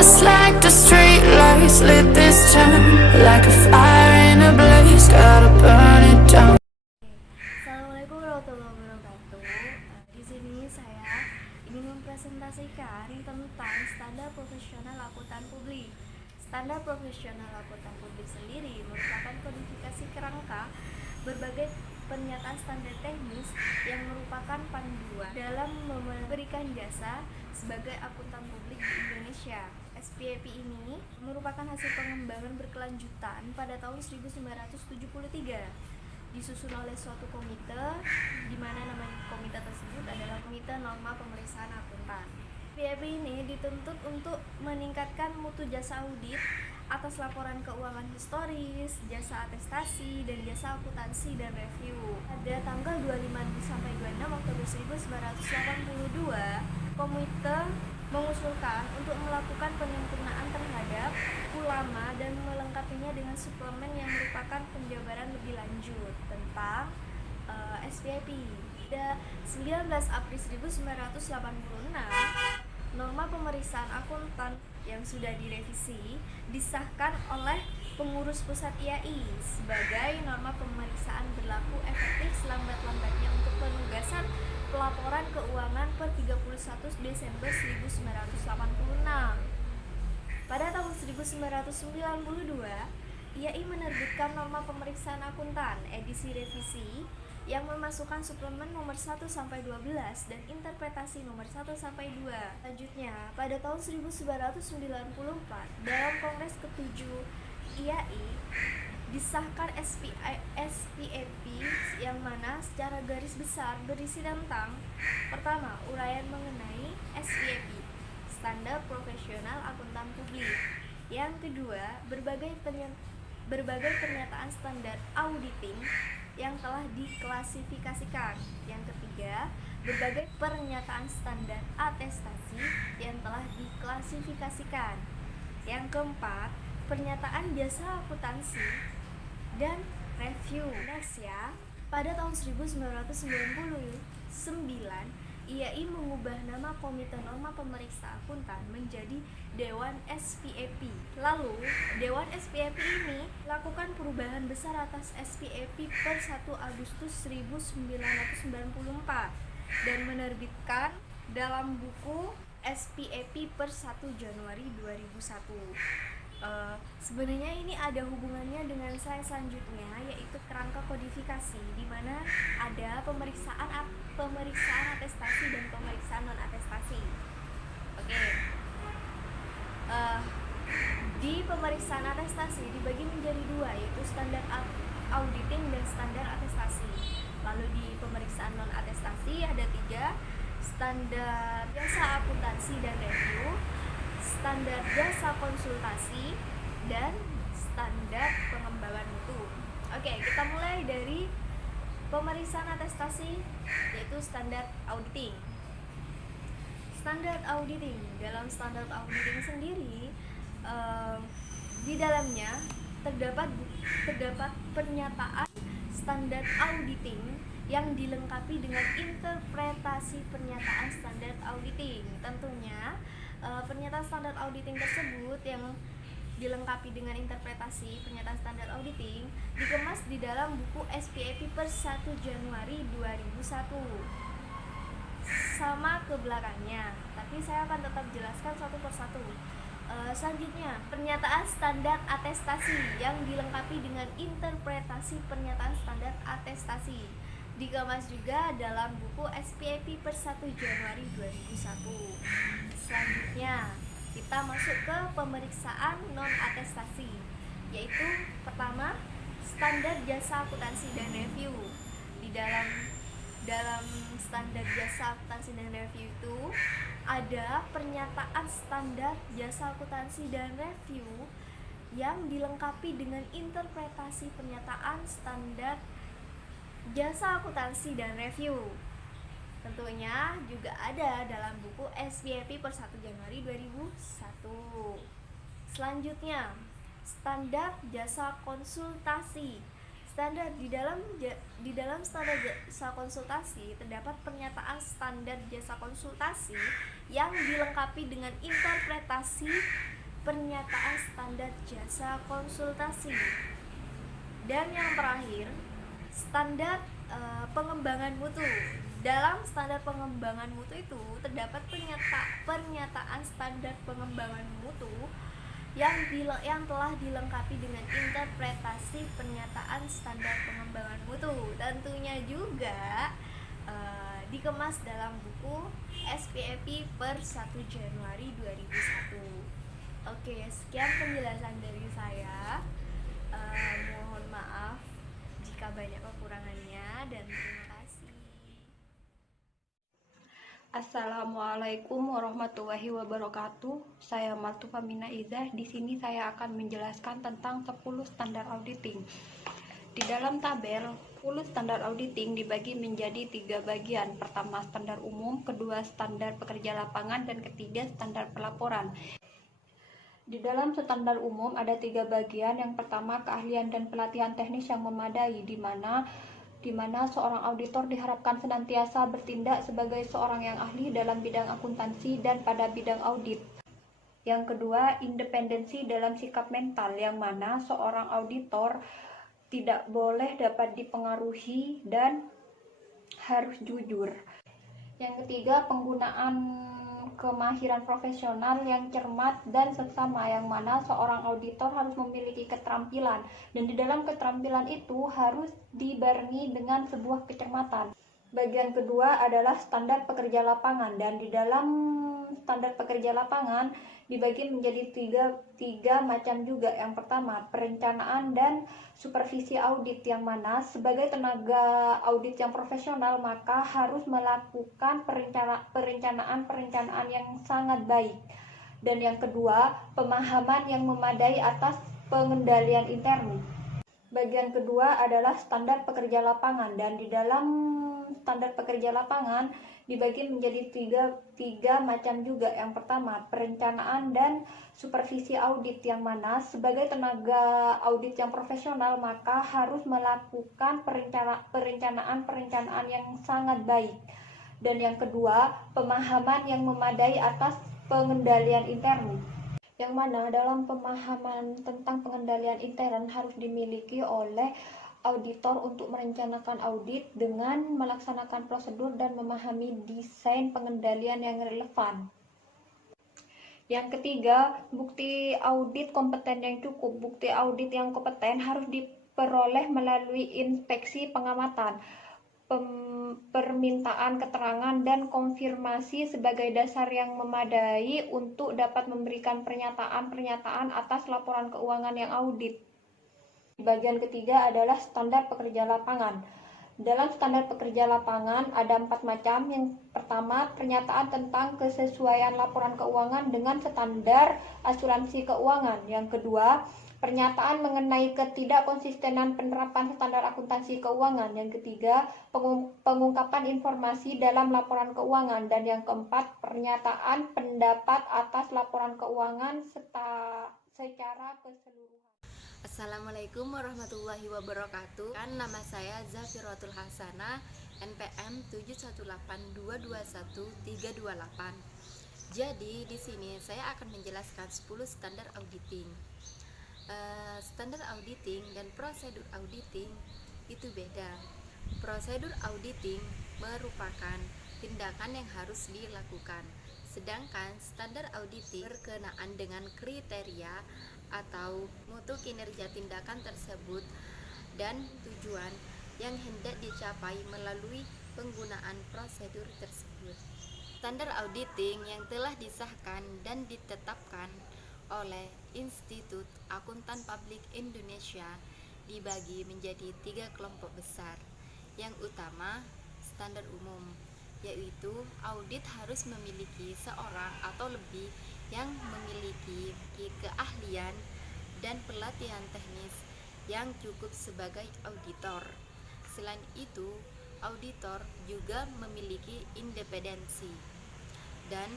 Just like the street lights lit this town, like a fire in a blaze, gotta burn it down. Assalamualaikum warahmatullahi wabarakatuh. Di sini saya ingin mempresentasikan tentang standar profesional akuntan publik. Standar profesional akuntan publik sendiri merupakan kodifikasi kerangka berbagai pernyataan standar teknis yang merupakan panduan dalam memberikan jasa sebagai akuntan publik di Indonesia. SPAP ini merupakan hasil pengembangan berkelanjutan pada tahun 1973, disusun oleh suatu komite, di mana nama komite tersebut adalah Komite Norma Pemeriksaan Akuntan. SPAP ini dituntut untuk meningkatkan mutu jasa audit atas laporan keuangan historis, jasa atestasi, dan jasa akuntansi dan review. Pada tanggal 25 sampai 26 Oktober 1982, komite mengusulkan untuk melakukan penyempurnaan terhadap ulama dan melengkapinya dengan suplemen yang merupakan penjabaran lebih lanjut tentang SPAP. Pada 19 April 1986, norma pemeriksaan akuntan yang sudah direvisi disahkan oleh pengurus pusat IAI sebagai norma pemeriksaan berlaku efektif selambat-lambatnya untuk penugasan pelaporan keuangan per 31 Desember 1986. Pada tahun 1992, IAI menerbitkan norma pemeriksaan akuntan edisi revisi yang memasukkan suplemen nomor 1 sampai 12 dan interpretasi nomor 1 sampai 2. Selanjutnya, pada tahun 1994, dalam Kongres ke-7 IAI disahkan SPAP yang mana secara garis besar berisi tentang: pertama, uraian mengenai SPAP, standar profesional akuntan publik. Yang kedua, berbagai pernyataan standar auditing yang telah diklasifikasikan. Yang ketiga, berbagai pernyataan standar atestasi yang telah diklasifikasikan. Yang keempat, pernyataan jasa akuntansi dan review. Next ya, pada tahun 1999, IAI mengubah nama Komite Norma Pemeriksa Akuntan menjadi Dewan SPAP. Lalu, Dewan SPAP ini melakukan perubahan besar atas SPAP per 1 Agustus 1994 dan menerbitkan dalam buku SPAP per 1 Januari 2001. Sebenarnya ini ada hubungannya dengan slide selanjutnya, yaitu kerangka kodifikasi, di mana ada pemeriksaan atestasi dan pemeriksaan non atestasi. Oke. Di pemeriksaan atestasi dibagi menjadi dua, yaitu standar auditing dan standar atestasi. Lalu di pemeriksaan non atestasi ada 3, standar jasa akuntansi dan review, standar jasa konsultasi, dan standar pengembangan mutu. Oke, kita mulai dari pemeriksaan atestasi, yaitu standar auditing. Standar auditing, dalam standar auditing sendiri, di dalamnya terdapat pernyataan standar auditing yang dilengkapi dengan interpretasi pernyataan standar auditing. Tentunya pernyataan standar auditing tersebut yang dilengkapi dengan interpretasi pernyataan standar auditing dikemas di dalam buku SPAP per 1 Januari 2001. Sama ke belakangnya, tapi saya akan tetap jelaskan satu persatu. Selanjutnya, pernyataan standar atestasi yang dilengkapi dengan interpretasi pernyataan standar atestasi dikemas juga dalam buku SPAP per 1 Januari 2001. Selanjutnya, kita masuk ke pemeriksaan non atestasi, yaitu pertama, standar jasa akuntansi dan review. Di dalam standar jasa akuntansi dan review itu ada pernyataan standar jasa akuntansi dan review yang dilengkapi dengan interpretasi pernyataan standar jasa akuntansi dan review. Tentunya juga ada dalam buku SPAP per 1 Januari 2001. Selanjutnya, standar jasa konsultasi. Di dalam standar jasa konsultasi terdapat pernyataan standar jasa konsultasi yang dilengkapi dengan interpretasi pernyataan standar jasa konsultasi. Dan yang terakhir, standar pengembangan mutu. Dalam standar pengembangan mutu itu terdapat pernyataan standar pengembangan mutu yang telah dilengkapi dengan interpretasi pernyataan standar pengembangan mutu. Tentunya juga dikemas dalam buku SPEP per 1 Januari 2001. Oke, sekian penjelasan dari saya. Mohon maaf jika banyak kekurangannya dan terima kasih. Assalamualaikum warahmatullahi wabarakatuh. Saya Matu Famina Izah. Di sini saya akan menjelaskan tentang 10 standar auditing. Di dalam tabel, 10 standar auditing dibagi menjadi 3 bagian. Pertama, standar umum, kedua, standar pekerja lapangan, dan ketiga, standar pelaporan. Di dalam standar umum ada 3 bagian. Yang pertama, keahlian dan pelatihan teknis yang memadai, di mana seorang auditor diharapkan senantiasa bertindak sebagai seorang yang ahli dalam bidang akuntansi dan pada bidang audit. Yang kedua, independensi dalam sikap mental, yang mana seorang auditor tidak boleh dapat dipengaruhi dan harus jujur. Yang ketiga, penggunaan kemahiran profesional yang cermat dan seksama, yang mana seorang auditor harus memiliki keterampilan, dan di dalam keterampilan itu harus dibarengi dengan sebuah kecermatan. Bagian kedua adalah standar pekerja lapangan, dan di dalam standar pekerja lapangan dibagi menjadi tiga macam juga. Yang pertama, perencanaan dan supervisi audit, yang mana sebagai tenaga audit yang profesional maka harus melakukan perencanaan yang sangat baik. Dan yang kedua, pemahaman yang memadai atas pengendalian intern. Bagian kedua adalah standar pekerja lapangan, dan di dalam standar pekerja lapangan dibagi menjadi tiga macam juga. Yang pertama, perencanaan dan supervisi audit, yang mana sebagai tenaga audit yang profesional maka harus melakukan perencanaan yang sangat baik. Dan yang kedua, pemahaman yang memadai atas pengendalian intern, yang mana dalam pemahaman tentang pengendalian intern harus dimiliki oleh auditor untuk merencanakan audit dengan melaksanakan prosedur dan memahami desain pengendalian yang relevan. Yang ketiga, bukti audit kompeten yang cukup. Bukti audit yang kompeten harus diperoleh melalui inspeksi pengamatan, permintaan keterangan dan konfirmasi sebagai dasar yang memadai untuk dapat memberikan pernyataan atas laporan keuangan yang audit. Bagian ketiga adalah standar pekerja lapangan. Dalam standar pekerja lapangan ada 4 macam. Yang pertama, pernyataan tentang kesesuaian laporan keuangan dengan standar asuransi keuangan. Yang kedua, pernyataan mengenai ketidakkonsistenan penerapan standar akuntansi keuangan. Yang ketiga, pengungkapan informasi dalam laporan keuangan. Dan yang keempat, pernyataan pendapat atas laporan keuangan secara keseluruhan. Assalamualaikum warahmatullahi wabarakatuh. Nama saya Zafiratul Hasanah, NPM 718221328. Jadi di sini saya akan menjelaskan 10 standar auditing. Standar auditing dan prosedur auditing itu beda. Prosedur auditing merupakan tindakan yang harus dilakukan, sedangkan standar auditing berkenaan dengan kriteria atau mutu kinerja tindakan tersebut dan tujuan yang hendak dicapai melalui penggunaan prosedur tersebut. Standar auditing yang telah disahkan dan ditetapkan oleh Institut Akuntan Publik Indonesia dibagi menjadi 3 kelompok besar. Yang utama, standar umum, yaitu audit harus memiliki seorang atau lebih yang memiliki keahlian dan pelatihan teknis yang cukup sebagai auditor. Selain itu, auditor juga memiliki independensi dan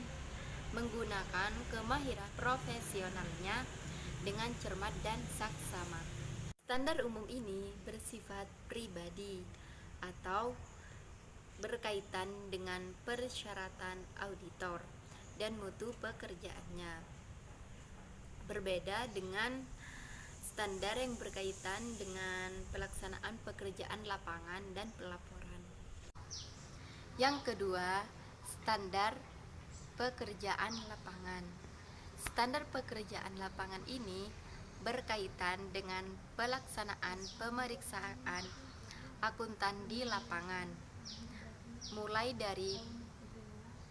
menggunakan kemahiran profesionalnya dengan cermat dan saksama. Standar umum ini bersifat pribadi atau berkaitan dengan persyaratan auditor dan mutu pekerjaannya. berbeda dengan standar yang berkaitan dengan pelaksanaan pekerjaan lapangan dan pelaporan. Yang kedua, standar pekerjaan lapangan. Standar pekerjaan lapangan ini berkaitan dengan pelaksanaan pemeriksaan akuntan di lapangan, mulai dari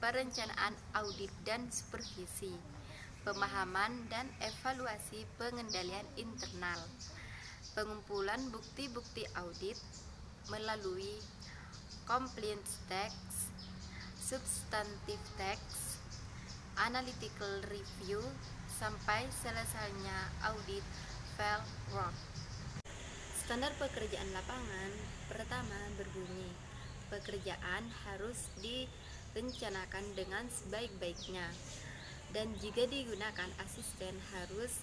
perencanaan audit dan supervisi, pemahaman dan evaluasi pengendalian internal, pengumpulan bukti-bukti audit melalui compliance text, substantive text, analytical review, sampai selesainya audit field work. Standar pekerjaan lapangan pertama berbunyi, pekerjaan harus direncanakan dengan sebaik-baiknya, dan jika digunakan asisten harus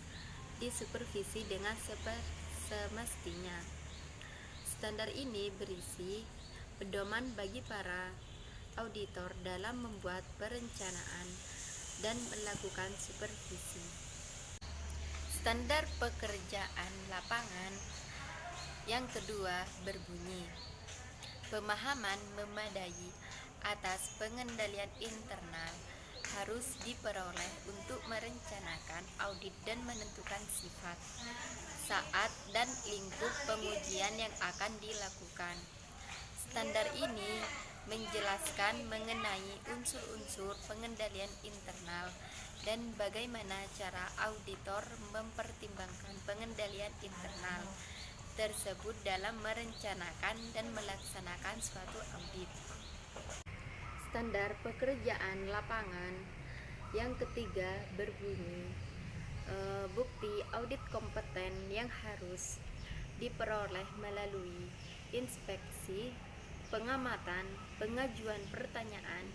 disupervisi dengan semestinya. Standar ini berisi pedoman bagi para auditor dalam membuat perencanaan dan melakukan supervisi. Standar pekerjaan lapangan yang kedua berbunyi, pemahaman memadai atas pengendalian internal harus diperoleh untuk merencanakan audit dan menentukan sifat, saat, dan lingkup pengujian yang akan dilakukan. Standar ini menjelaskan mengenai unsur-unsur pengendalian internal dan bagaimana cara auditor mempertimbangkan pengendalian internal tersebut dalam merencanakan dan melaksanakan suatu audit. Standar pekerjaan lapangan yang ketiga berbunyi, bukti audit kompeten yang harus diperoleh melalui inspeksi, pengamatan, pengajuan pertanyaan,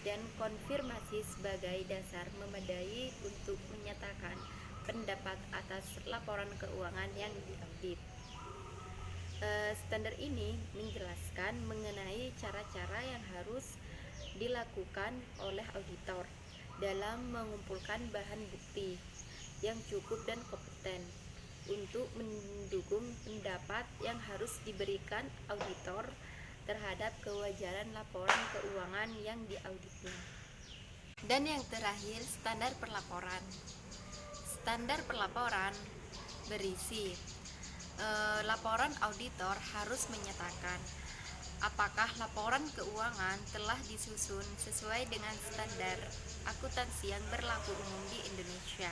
dan konfirmasi sebagai dasar memadai untuk menyatakan pendapat atas laporan keuangan yang diaudit. Standar ini menjelaskan mengenai cara-cara yang harus dilakukan oleh auditor dalam mengumpulkan bahan bukti yang cukup dan kompeten untuk mendukung pendapat yang harus diberikan auditor terhadap kewajaran laporan keuangan yang diauditnya. Dan yang terakhir, standar pelaporan. Standar pelaporan berisi laporan auditor harus menyatakan apakah laporan keuangan telah disusun sesuai dengan standar akuntansi yang berlaku umum di Indonesia.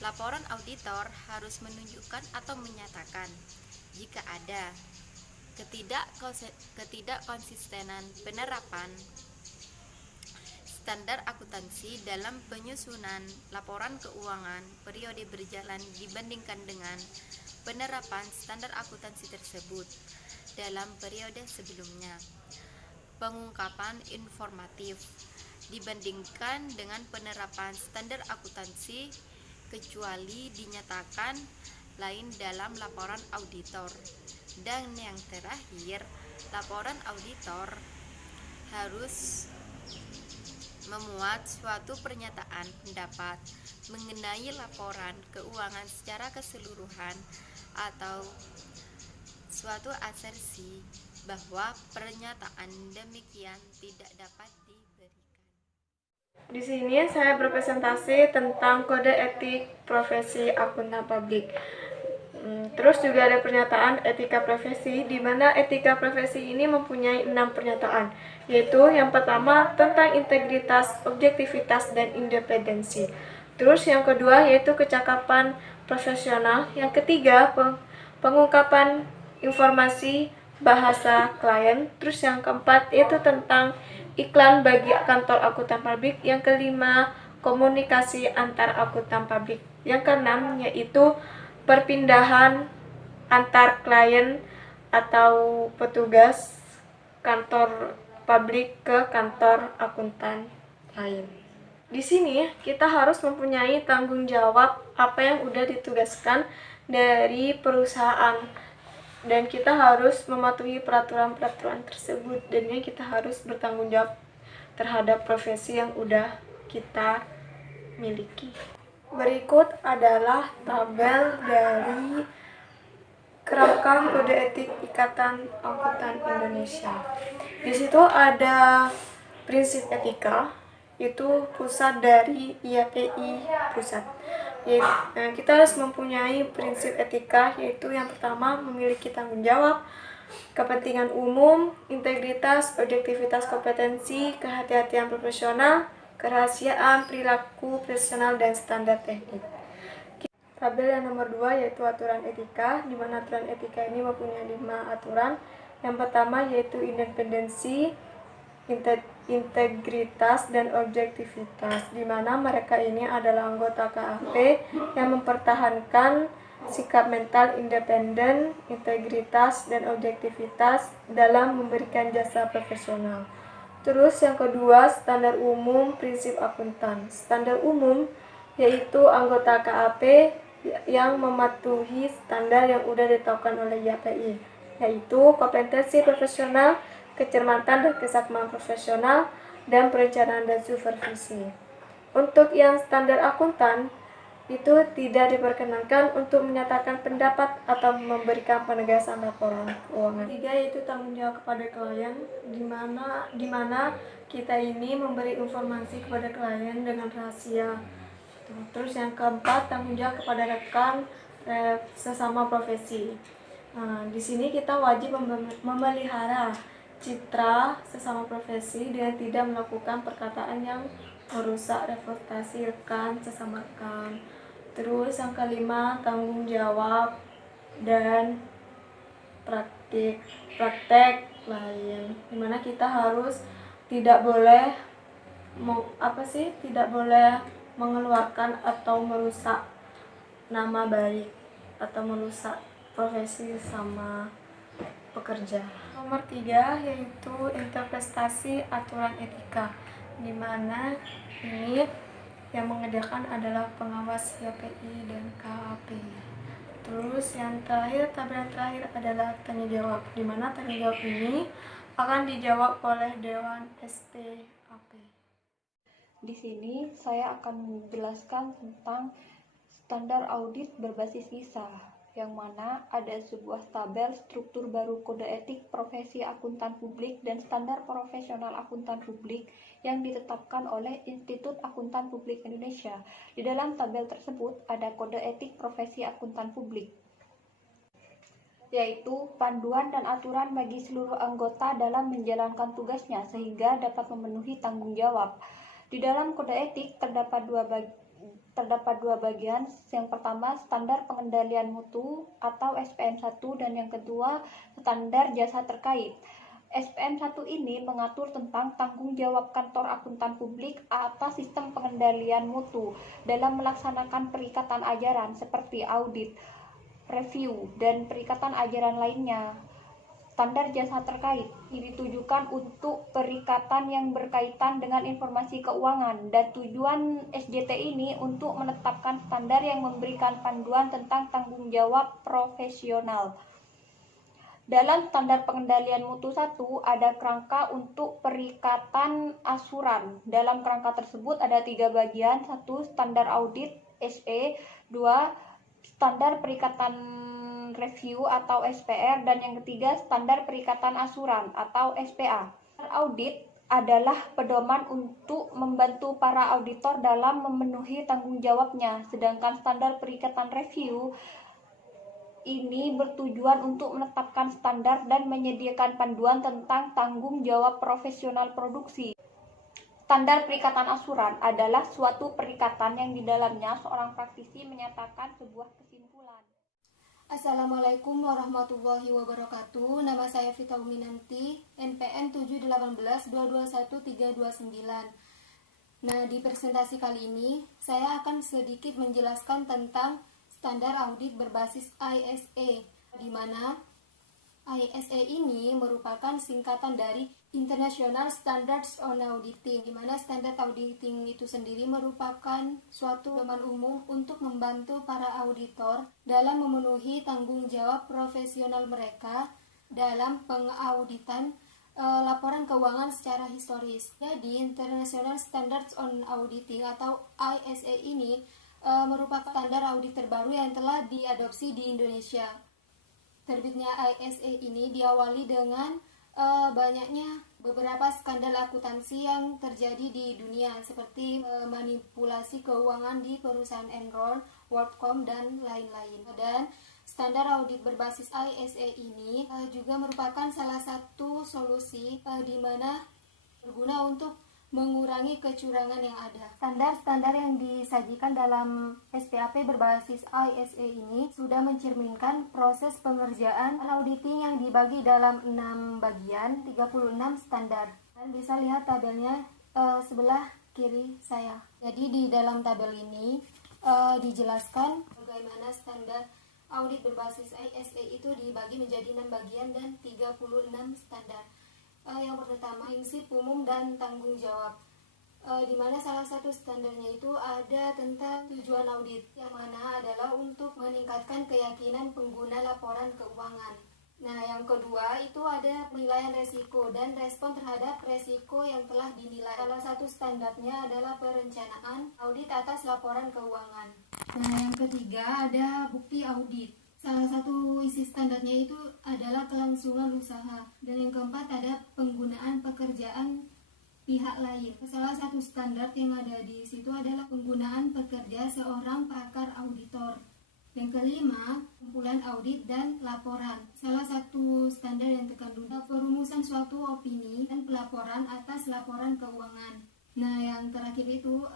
Laporan auditor harus menunjukkan atau menyatakan jika ada ketidakkonsistenan penerapan standar akuntansi dalam penyusunan laporan keuangan periode berjalan dibandingkan dengan penerapan standar akuntansi tersebut dalam periode sebelumnya. Pengungkapan informatif dibandingkan dengan penerapan standar akuntansi kecuali dinyatakan lain dalam laporan auditor. Dan yang terakhir, laporan auditor harus memuat suatu pernyataan pendapat mengenai laporan keuangan secara keseluruhan atau suatu asersi bahwa pernyataan demikian tidak dapat diberikan. Di sini saya berpresentasi tentang kode etik profesi akuntan publik. Terus juga ada pernyataan etika profesi, di mana etika profesi ini mempunyai 6 pernyataan, yaitu yang pertama tentang integritas, objektivitas, dan independensi. Terus yang kedua yaitu kecakapan profesional. Yang ketiga pengungkapan informasi bahasa klien. Terus yang keempat yaitu tentang iklan bagi kantor akuntan publik. Yang kelima komunikasi antar akuntan publik. Yang keenam yaitu perpindahan antar klien atau petugas kantor publik ke kantor akuntan lain. Di sini kita harus mempunyai tanggung jawab apa yang udah ditugaskan dari perusahaan, dan kita harus mematuhi peraturan-peraturan tersebut, dan kita harus bertanggung jawab terhadap profesi yang udah kita miliki. Berikut adalah tabel dari Kerangka Kode Etik Ikatan Akuntan Indonesia. Di situ ada prinsip etika, itu pusat dari IAPI pusat. Kita harus mempunyai prinsip etika, yaitu yang pertama memiliki tanggung jawab, kepentingan umum, integritas, objektivitas kompetensi, kehati-hatian profesional, kerahasiaan, perilaku profesional, dan standar teknik. Tabel yang nomor 2 yaitu aturan etika, di mana aturan etika ini mempunyai 5 aturan. Yang pertama yaitu independensi, integritas, dan objektivitas, di mana mereka ini adalah anggota KAP yang mempertahankan sikap mental independen, integritas, dan objektivitas dalam memberikan jasa profesional. Terus yang kedua, standar umum prinsip akuntan. Standar umum yaitu anggota KAP yang mematuhi standar yang sudah ditetapkan oleh IAPI, yaitu kompetensi profesional, kecermatan dan kesamaan profesional, dan perencanaan dan supervisi. Untuk yang standar akuntan, itu tidak diperkenankan untuk menyatakan pendapat atau memberikan penegasan laporan keuangan. Tiga yaitu tanggung jawab kepada klien, di mana kita ini memberi informasi kepada klien dengan rahasia. Terus yang keempat, tanggung jawab kepada rekan sesama profesi. Di sini kita wajib memelihara citra sesama profesi dengan tidak melakukan perkataan yang merusak reputasi rekan sesama rekan. Terus yang kelima, tanggung jawab dan praktek lain, dimana kita harus tidak boleh mengeluarkan atau merusak nama baik atau merusak profesi sama pekerja. Nomor 3 yaitu interpretasi aturan etika, di mana ini yang mengerjakan adalah pengawas IAPI dan KAP. Terus yang terakhir, tabel terakhir adalah tanya jawab, di mana tanya jawab ini akan dijawab oleh Dewan SPAP. Di sini saya akan menjelaskan tentang standar audit berbasis kisah, yang mana ada sebuah tabel struktur baru kode etik profesi akuntan publik dan standar profesional akuntan publik yang ditetapkan oleh Institut Akuntan Publik Indonesia. Di dalam tabel tersebut ada kode etik profesi akuntan publik, yaitu panduan dan aturan bagi seluruh anggota dalam menjalankan tugasnya sehingga dapat memenuhi tanggung jawab. Di dalam kode etik terdapat dua bagian. Yang pertama, standar pengendalian mutu atau SPM1, dan yang kedua, standar jasa terkait. SPM1 ini mengatur tentang tanggung jawab kantor akuntan publik atas sistem pengendalian mutu dalam melaksanakan perikatan ajaran seperti audit, review, dan perikatan ajaran lainnya. Standar jasa terkait ini ditujukan untuk perikatan yang berkaitan dengan informasi keuangan, dan tujuan SJT ini untuk menetapkan standar yang memberikan panduan tentang tanggung jawab profesional. Dalam standar pengendalian mutu 1 ada kerangka untuk perikatan asuran. Dalam kerangka tersebut ada 3 bagian. 1. Standar audit SE, 2. Standar perikatan review atau SPR, dan yang ketiga standar perikatan asuran atau SPA. Audit adalah pedoman untuk membantu para auditor dalam memenuhi tanggung jawabnya, sedangkan standar perikatan review ini bertujuan untuk menetapkan standar dan menyediakan panduan tentang tanggung jawab profesional produksi. Standar perikatan asuran adalah suatu perikatan yang di dalamnya seorang praktisi menyatakan sebuah kesimpulan. Assalamualaikum warahmatullahi wabarakatuh. Nama saya Vita Uminanti, NPM 718221329. Nah, di presentasi kali ini saya akan sedikit menjelaskan tentang standar audit berbasis ISA, di mana ISA ini merupakan singkatan dari International Standards on Auditing, di mana standar auditing itu sendiri merupakan suatu pedoman umum untuk membantu para auditor dalam memenuhi tanggung jawab profesional mereka dalam pengauditan laporan keuangan secara historis. Jadi, International Standards on Auditing atau ISA ini merupakan standar audit terbaru yang telah diadopsi di Indonesia. Terbitnya ISA ini diawali dengan banyaknya beberapa skandal akuntansi yang terjadi di dunia seperti manipulasi keuangan di perusahaan Enron, WorldCom, dan lain-lain. Dan standar audit berbasis ISA ini juga merupakan salah satu solusi di mana berguna untuk mengurangi kecurangan yang ada. Standar-standar yang disajikan dalam SPAP berbasis ISA ini sudah mencerminkan proses pengerjaan auditing yang dibagi dalam 6 bagian, 36 standar. Dan bisa lihat tabelnya sebelah kiri saya. Jadi di dalam tabel ini dijelaskan bagaimana standar audit berbasis ISA itu dibagi menjadi 6 bagian dan 36 standar. Yang pertama, prinsip umum dan tanggung jawab, di mana salah satu standarnya itu ada tentang tujuan audit, yang mana adalah untuk meningkatkan keyakinan pengguna laporan keuangan. Nah, yang kedua itu ada penilaian resiko dan respon terhadap resiko yang telah dinilai. Salah satu standarnya adalah perencanaan audit atas laporan keuangan. Nah, yang ketiga ada bukti audit. Salah satu isi standarnya itu adalah kelangsungan usaha. Dan yang keempat ada penggunaan pekerjaan pihak lain. Salah satu standar yang ada di situ adalah penggunaan pekerja seorang pakar auditor. Yang kelima, kumpulan audit dan laporan. Salah satu standar yang terkandung perumusan suatu opini dan pelaporan atas laporan keuangan. Nah, yang terakhir itu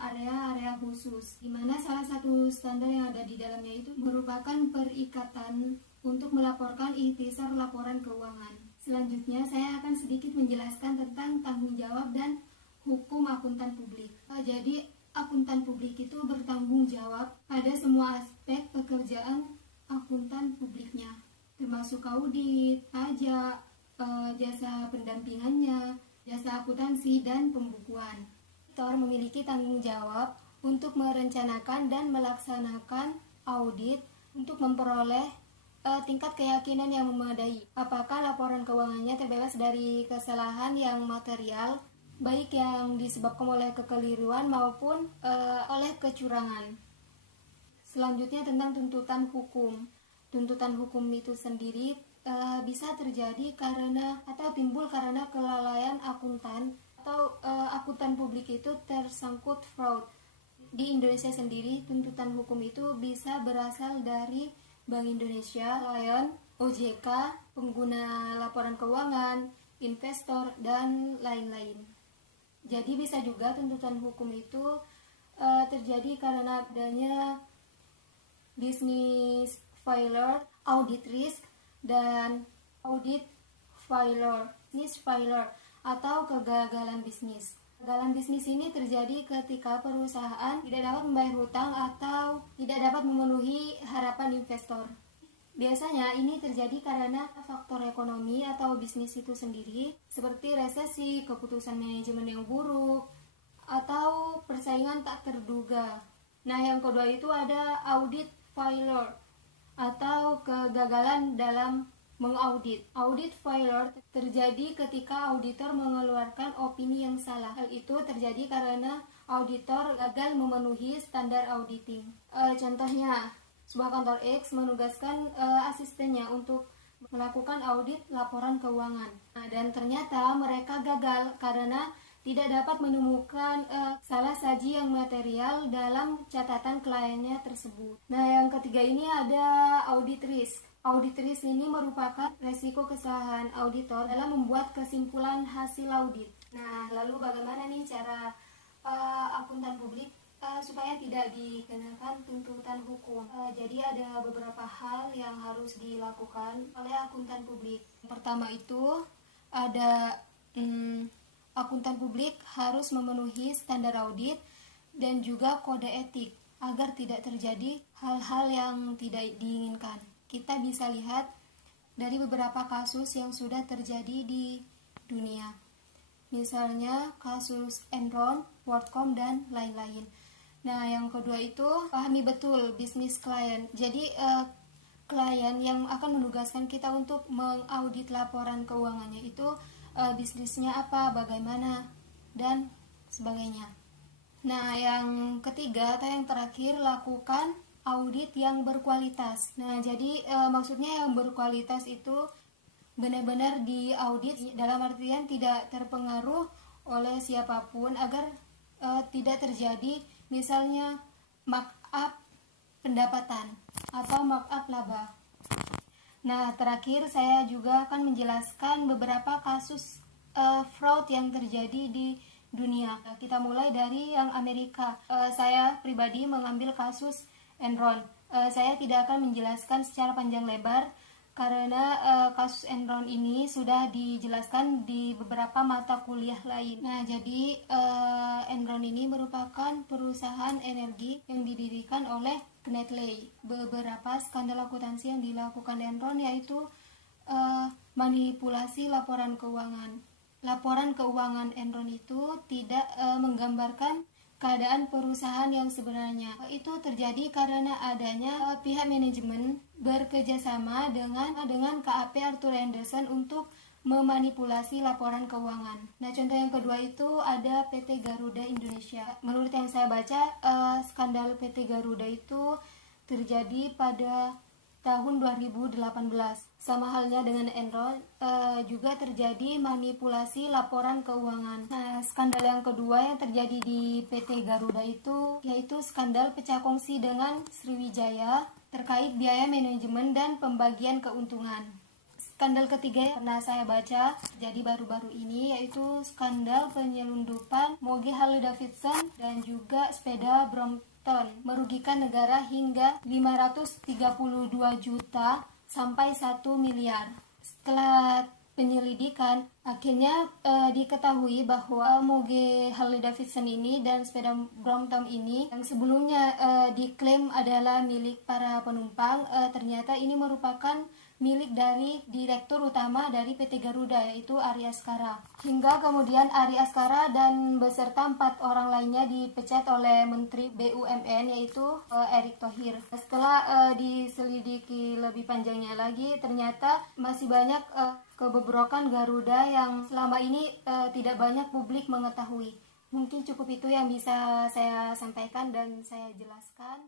area khusus, di mana salah satu standar yang ada di dalamnya itu merupakan perikatan untuk melaporkan ikhtisar laporan keuangan. Selanjutnya, saya akan sedikit menjelaskan tentang tanggung jawab dan hukum akuntan publik. Jadi, akuntan publik itu bertanggung jawab pada semua aspek pekerjaan akuntan publiknya, termasuk audit, pajak, jasa pendampingannya, jasa akuntansi, dan pembukuan. Auditor memiliki tanggung jawab untuk merencanakan dan melaksanakan audit untuk memperoleh tingkat keyakinan yang memadai. Apakah laporan keuangannya terbebas dari kesalahan yang material, baik yang disebabkan oleh kekeliruan maupun oleh kecurangan. Selanjutnya tentang tuntutan hukum. Tuntutan hukum itu sendiri bisa terjadi karena atau timbul karena kelalaian akuntan atau akuntan publik itu tersangkut fraud. Di Indonesia sendiri, tuntutan hukum itu bisa berasal dari Bank Indonesia, Lion, OJK, pengguna laporan keuangan, investor, dan lain-lain. Jadi bisa juga tuntutan hukum itu terjadi karena adanya business failure, audit risk, dan audit failure, business failure, atau kegagalan bisnis. Kegagalan bisnis ini terjadi ketika perusahaan tidak dapat membayar hutang atau tidak dapat memenuhi harapan investor. Biasanya ini terjadi karena faktor ekonomi atau bisnis itu sendiri, seperti resesi, keputusan manajemen yang buruk, atau persaingan tak terduga. Nah, yang kedua itu ada audit failure atau kegagalan dalam mengaudit. Audit failure terjadi ketika auditor mengeluarkan opini yang salah. Hal itu terjadi karena auditor gagal memenuhi standar auditing. Contohnya, sebuah kantor X menugaskan asistennya untuk melakukan audit laporan keuangan. Nah, dan ternyata mereka gagal karena tidak dapat menemukan salah saji yang material dalam catatan kliennya tersebut. Nah, yang ketiga ini ada audit risk. Audit risk ini merupakan resiko kesalahan auditor dalam membuat kesimpulan hasil audit. Nah, lalu bagaimana nih cara akuntan publik supaya tidak dikenakan tuntutan hukum? Jadi ada beberapa hal yang harus dilakukan oleh akuntan publik. Pertama itu ada akuntan publik harus memenuhi standar audit dan juga kode etik agar tidak terjadi hal-hal yang tidak diinginkan. Kita bisa lihat dari beberapa kasus yang sudah terjadi di dunia. Misalnya kasus Enron, WorldCom, dan lain-lain. Nah, yang kedua itu pahami betul bisnis klien. Jadi klien yang akan menugaskan kita untuk mengaudit laporan keuangannya itu bisnisnya apa, bagaimana, dan sebagainya. Nah, yang ketiga atau yang terakhir, lakukan audit yang berkualitas. Nah, jadi maksudnya yang berkualitas itu benar-benar diaudit dalam artian tidak terpengaruh oleh siapapun agar tidak terjadi misalnya markup pendapatan atau markup laba. Nah, terakhir saya juga akan menjelaskan beberapa kasus fraud yang terjadi di dunia. Kita mulai dari yang Amerika. Saya pribadi mengambil kasus Enron. Saya tidak akan menjelaskan secara panjang lebar karena kasus Enron ini sudah dijelaskan di beberapa mata kuliah lain. Nah, jadi Enron ini merupakan perusahaan energi yang didirikan oleh Kenneth Lay. Beberapa skandal akuntansi yang dilakukan Enron yaitu manipulasi laporan keuangan. Laporan keuangan Enron itu tidak menggambarkan keadaan perusahaan yang sebenarnya. Itu terjadi karena adanya pihak manajemen bekerjasama dengan KAP Arthur Andersen untuk memanipulasi laporan keuangan. Nah, contoh yang kedua itu ada PT Garuda Indonesia. Menurut yang saya baca, skandal PT Garuda itu terjadi pada tahun 2018. Sama halnya dengan Enron, juga terjadi manipulasi laporan keuangan. Nah, skandal yang kedua yang terjadi di PT Garuda itu yaitu skandal pecah kongsi dengan Sriwijaya terkait biaya manajemen dan pembagian keuntungan. Skandal ketiga yang pernah saya baca jadi baru-baru ini yaitu skandal penyelundupan moge Harley Davidson dan juga sepeda Brompton merugikan negara hingga 532 juta sampai 1 miliar. Setelah penyelidikan, akhirnya diketahui bahwa moge Harley Davidson ini dan sepeda Brompton ini yang sebelumnya diklaim adalah milik para penumpang, ternyata ini merupakan milik dari direktur utama dari PT Garuda yaitu Ari Askara. Hingga kemudian Ari Askara dan beserta 4 orang lainnya dipecat oleh Menteri BUMN yaitu Erick Thohir. Setelah diselidiki lebih panjangnya lagi, ternyata masih banyak kebobrokan Garuda yang selama ini tidak banyak publik mengetahui. Mungkin cukup itu yang bisa saya sampaikan dan saya jelaskan.